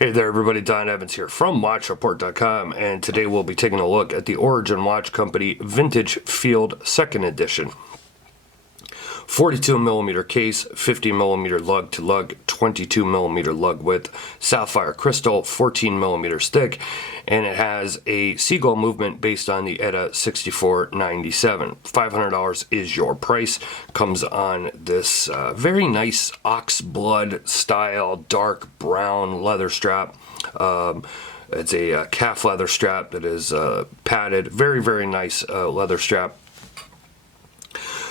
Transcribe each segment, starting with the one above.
Hey there everybody, Don Evans here from WatchReport.com, and today we'll be taking a look at the Origin Watch Company Vintage Field 2nd Edition. 42mm case, 50mm lug to lug, 22mm lug width, sapphire crystal, 14mm stick, and it has a seagull movement based on the ETA 6497. $500 is your price. Comes on this very nice ox blood style dark brown leather strap. It's a calf leather strap that is padded. Very nice leather strap.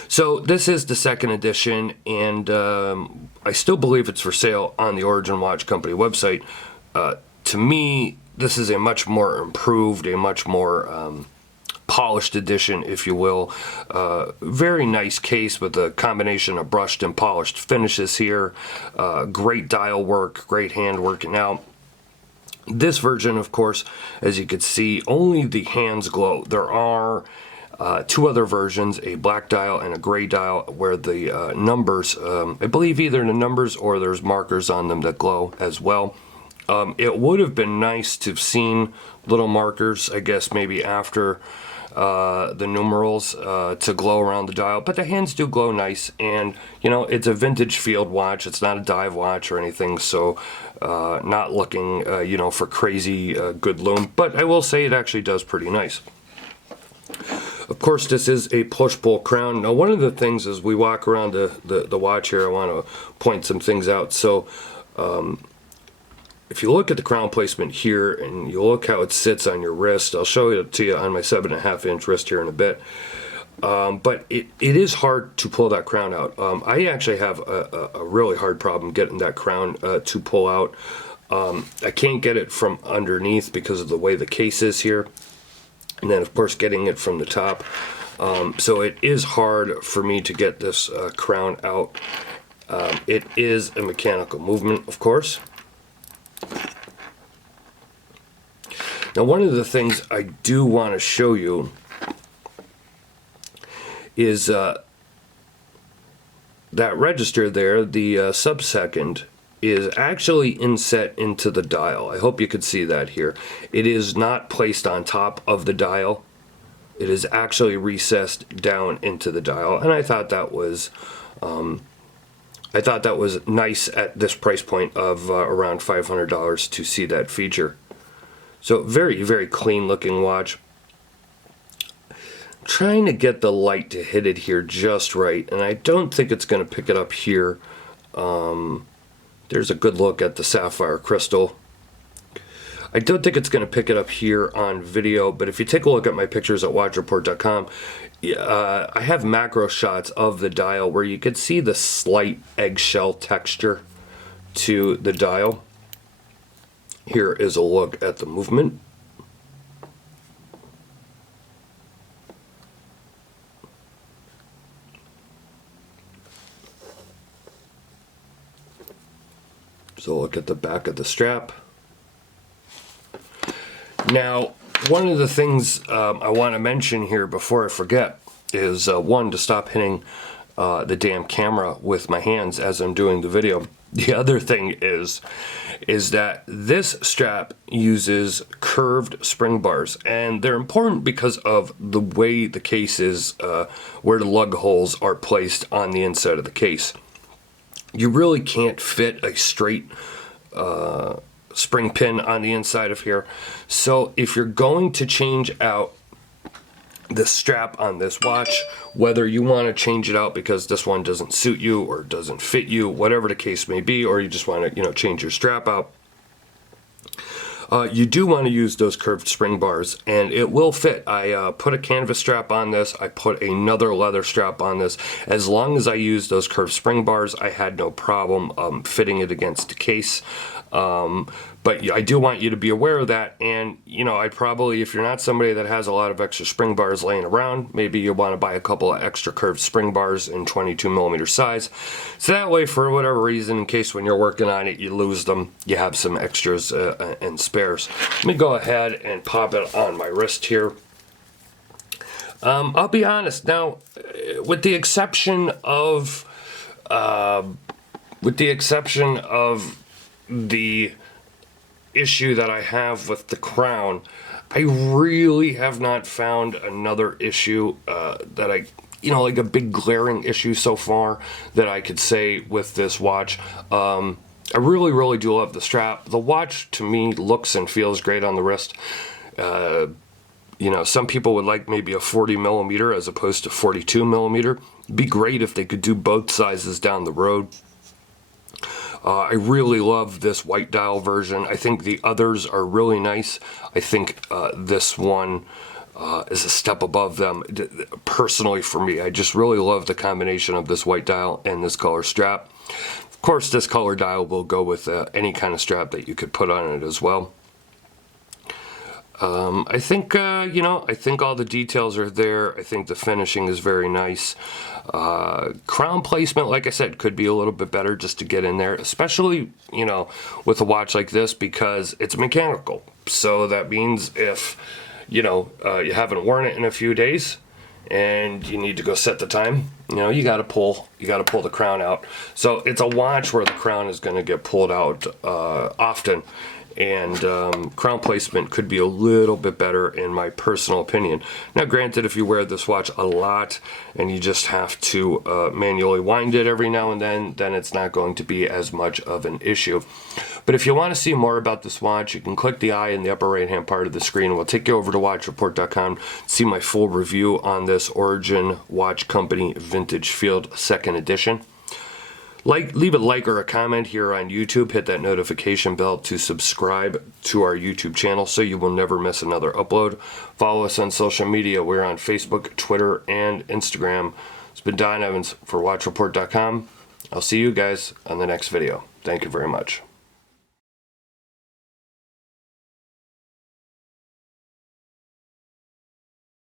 So this is the 2nd edition, and I still believe it's for sale on the Origin Watch Company website. To me, this is a much more improved, a much more polished edition, if you will. Very nice case with a combination of brushed and polished finishes here. Great dial work, great hand work. Now, this version, of course, as you can see, only the hands glow. There are two other versions, a black dial and a gray dial, where the numbers, I believe either the numbers or there's markers on them that glow as well. It would have been nice to have seen little markers, I guess maybe after the numerals to glow around the dial, but the hands do glow nice, and you know, it's a vintage field watch. It's not a dive watch or anything, so not looking you know, for crazy good lume, but I will say it actually does pretty nice. Of course, this is a push-pull crown. Now, one of the things as we walk around the watch here, I want to point some things out. So, if you look at the crown placement here, and you look how it sits on your wrist, I'll show it to you on my 7.5-inch wrist here in a bit. But it is hard to pull that crown out. I actually have a really hard problem getting that crown to pull out. I can't get it from underneath because of the way the case is here. And then, of course, getting it from the top. So it is hard for me to get this crown out. It is a mechanical movement, of course. Now, one of the things I do want to show you is that register there, the sub-second, is actually inset into the dial. I hope you could see that here. It is not placed on top of the dial. It is actually recessed down into the dial, and I thought that was nice at this price point of around $500 to see that feature. So very clean looking watch. Trying to get the light to hit it here just right, and I don't think it's going to pick it up here. There's a good look at the Sapphire Crystal. I don't think it's going to pick it up here on video, but if you take a look at my pictures at WatchReport.com, I have macro shots of the dial where you can see the slight eggshell texture to the dial. Here is a look at the movement. So look at the back of the strap. Now, one of the things I want to mention here before I forget is one, to stop hitting the damn camera with my hands as I'm doing the video. The other thing is that this strap uses curved spring bars, and they're important because of the way the case is, where the lug holes are placed on the inside of the case. You really can't fit a straight spring pin on the inside of here. So if you're going to change out the strap on this watch, whether you want to change it out because this one doesn't suit you or doesn't fit you, whatever the case may be, or you just want to, you know, change your strap out, you do want to use those curved spring bars, and it will fit. I put a canvas strap on this. I put another leather strap on this. As long as I used those curved spring bars, I had no problem fitting it against the case. But I do want you to be aware of that, and you know, I'd probably, if you're not somebody that has a lot of extra spring bars laying around, maybe you want to buy a couple of extra curved spring bars in 22mm size, so that way, for whatever reason, in case when you're working on it you lose them, you have some extras and spares. Let me go ahead and pop it on my wrist here. I'll be honest now, with the exception of the issue that I have with the crown. I really have not found another issue that I, like a big glaring issue so far that I could say with this watch. I really, really do love the strap. The watch, to me, looks and feels great on the wrist. Some people would like maybe a 40 millimeter as opposed to 42 millimeter. It'd be great if they could do both sizes down the road. I really love this white dial version. I think the others are really nice. I think this one is a step above them. Personally, for me, I just really love the combination of this white dial and this color strap. Of course, this color dial will go with any kind of strap that you could put on it as well. I think, I think all the details are there. I think the finishing is very nice. Crown placement, like I said, could be a little bit better just to get in there, especially, with a watch like this because it's mechanical. So that means if, you haven't worn it in a few days and you need to go set the time, you got to pull the crown out. So it's a watch where the crown is going to get pulled out often. And crown placement could be a little bit better in my personal opinion. Now granted, if you wear this watch a lot and you just have to manually wind it every now and then it's not going to be as much of an issue. But if you want to see more about this watch, you can click the eye in the upper right hand part of the screen. We'll take you over to watchreport.com, see my full review on this Origin Watch Company Vintage Field 2nd Edition. Leave a like or a comment here on YouTube. Hit that notification bell to subscribe to our YouTube channel so you will never miss another upload. Follow us on social media. We're on Facebook, Twitter, and Instagram. It's been Don Evans for watchreport.com. I'll see you guys on the next video. Thank you very much.